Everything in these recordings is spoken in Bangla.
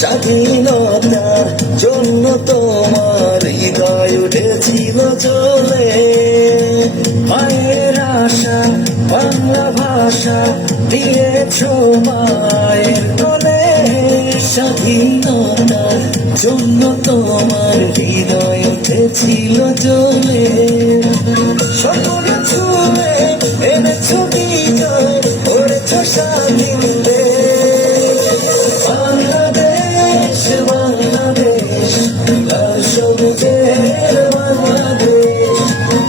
স্বাধীনতার জন্য তোমার হৃদয় উঠেছিল চলে, মায়ের আশা বাংলা ভাষা দিয়েছ মায়ের কোলে। স্বাধীনতার জন্য তোমার হৃদয় উঠেছিল চলে, সকলে ছুঁয়ে এনেছ বিজয়, করেছ স্বাধীন দেশ। বাংলাদেশ বাংলাদেশ লাল সবুজের বাংলাদেশ,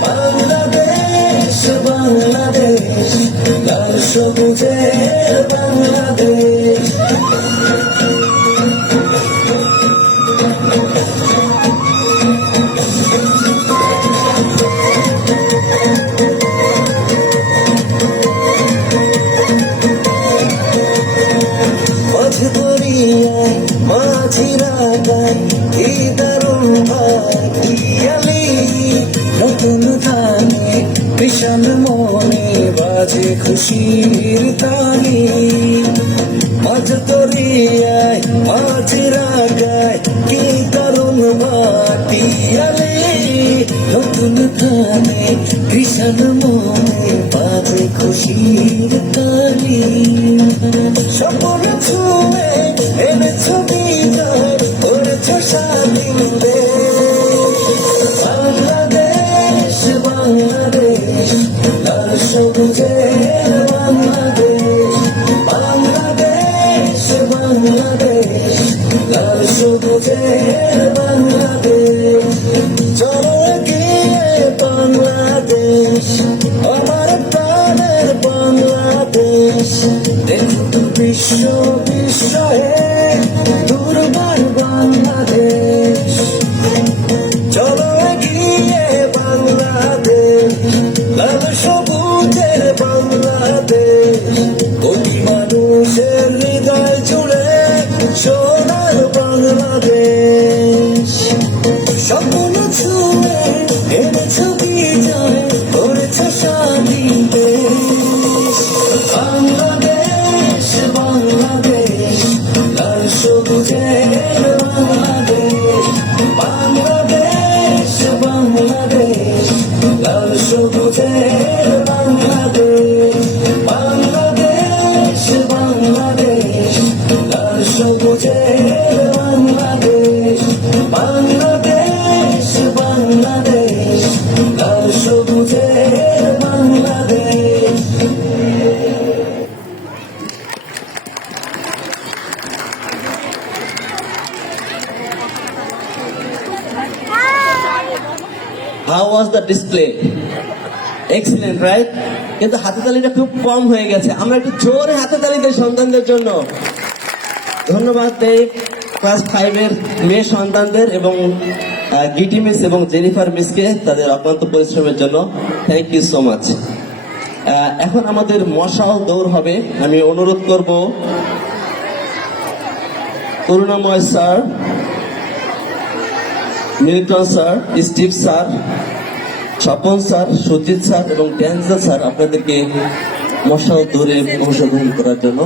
বাংলাদেশ বাংলাদেশ লাল সবুজের বাংলাদেশ। মাঝিরা গান কি দারুণ ভাটিয়ালি, নতুন ধানে কৃষণ মনে বাজে খুশির তালি। মাঝ দরিয়ায় মাঝিরা গায় কি দারুণ ভাটিয়ালি, নতুন ধানে কৃষণ মনে বাজে খুশির তালি। সকল ছুঁয়ে এনেছ বিজয়, করেছ স্বাধীন দেশ। বাংলাদেশ বাংলাদেশ লাল সবুজের বাংলাদেশ, বাংলাদেশ বাংলাদেশ লাল সবুজের বাংলাদেশ। চলো এগিয়ে বাংলাদেশ, আমার প্রাণের বাংলাদেশ। দেখুন বিশ্ব বিস্ময়ে দুর্বার বাংলাদেশ। চলো এগিয়ে বাংলাদেশ, লাল সবুজের বাংলাদেশ। কোটি মানুষের হৃদয় জুড়ে সোনার বাংলাদেশ। স্বপ্ন ছুঁয়ে এনেছ বিজয়, করেছ স্বাধীন দেশ। বাংলাদেশ বাংলাদেশ লাল সবুজের বাংলাদেশ, বাংলাদেশ বাংলাদেশ লাল সবুজের বাংলাদেশ, বাংলাদেশ বাংলাদেশ লাল সবুজের বাংলাদেশ, বাংলাদেশ বাংলাদেশ লাল সবুজের Bangladesh. How was the display? Excellent, right? কিন্তু হাতে তালিটা খুব কম হয়ে গেছে, আমরা একটু জোরে হাতে তালি দেই সন্তানদের জন্য। ধন্যবাদ দেই ক্লাস 5 এর মেয়ে সন্তানদের এবং গিটি মিস এবং জেনিফার মিসকে তাদের অক্লান্ত পরিশ্রমের জন্য থ্যাংক ইউ সো মাচ। এখন আমাদের মশাল দৌড় হবে। আমি অনুরোধ করব Karunamoy sir, Nilkantha sir, Steve sir, Swapan sir, Sujit sir এবং ড্যান্সার স্যার আপনাদেরকে মশাল দৌড়ে অংশগ্রহণ করার জন্য।